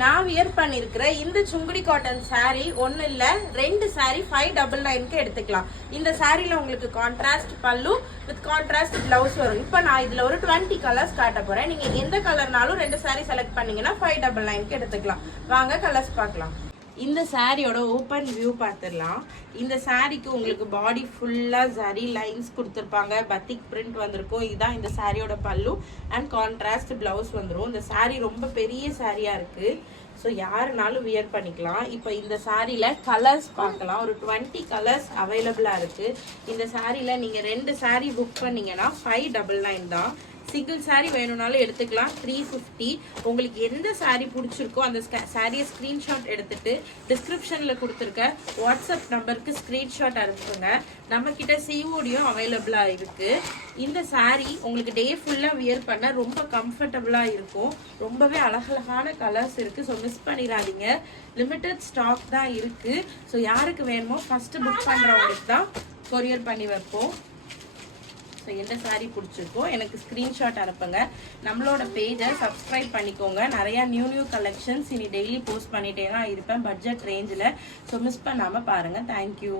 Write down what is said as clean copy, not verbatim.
நான் வியர் பண்ணிருக்கிற இந்த Sungudi cotton saree ஒன்னு இல்ல 2 saree 599க்கு எடுத்துக்கலாம். இந்த சாரில உங்களுக்கு கான்ட்ராஸ்ட் பல்லு வித் கான்ட்ராஸ்ட் பிளவுஸ் வரும். இப்போ நான் இதுல ஒரு 20 கலர்ஸ் காட்ட போறேன். நீங்க எந்த கலர்னாலும் 2 saree செலக்ட் பண்ணீங்கன்னா 599க்கு எடுத்துக்கலாம். வாங்க கலர்ஸ் பார்க்கலாம். இந்த சாரியோட ஓப்பன் வியூ பார்த்துடலாம். இந்த சாரிக்கு உங்களுக்கு பாடி ஃபுல்லா ஜரி லைன்ஸ் கொடுத்துருப்பாங்க, பத்திக் பிரிண்ட் வந்திருக்கும். இதுதான் இந்த சாரியோட பல்லு அண்ட் கான்ட்ராஸ்ட் பிளவுஸ் வந்துடும். இந்த சாரி ரொம்ப பெரிய சாரியா இருக்கு, ஸோ யாருனாலும் வியர் பண்ணிக்கலாம். இப்போ இந்த சாரியில கலர்ஸ் பார்க்கலாம். ஒரு 20 கலர்ஸ் அவைலபிளா இருக்கு. இந்த சாரியில நீங்க 2 சாரி புக் பண்ணீங்கன்னா 599 தான். சிங்கிள் சாரி வேணும்னாலும் எடுத்துக்கலாம் 350. உங்களுக்கு எந்த சாரி பிடிச்சிருக்கோ அந்த சாரியை ஸ்க்ரீன்ஷாட் எடுத்துட்டு டிஸ்கிரிப்ஷனில் கொடுத்துருக்க வாட்ஸ்அப் நம்பருக்கு ஸ்க்ரீன்ஷாட் அனுப்புங்க. நம்மக்கிட்ட சிஓடியும் அவைலபிளாக இருக்குது. இந்த சாரி உங்களுக்கு டே ஃபுல்லாக வியர் பண்ண ரொம்ப கம்ஃபர்டபுளாக இருக்கும். ரொம்பவே அழகழகான கலர்ஸ் இருக்குது, ஸோ மிஸ் பண்ணிடாதீங்க. லிமிட்டட் ஸ்டாக் தான் இருக்குது. ஸோ யாருக்கு வேணுமோ ஃபஸ்ட்டு புக் பண்ணுறவங்களுக்கு தான் கொரியர் பண்ணி வைப்போம். ஸோ எந்த சாரீ பிடிச்சிருக்கோ எனக்கு ஸ்க்ரீன்ஷாட் அனுப்புங்க. நம்மளோட பேஜை சப்ஸ்கிரைப் பண்ணிக்கோங்க. நிறையா நியூ கலெக்ஷன்ஸ் இனி டெய்லி போஸ்ட் பண்ணிட்டே தான் இருப்பேன் பட்ஜெட் ரேஞ்சில். ஸோ மிஸ் பண்ணாமல் பாருங்கள். தேங்க்யூ.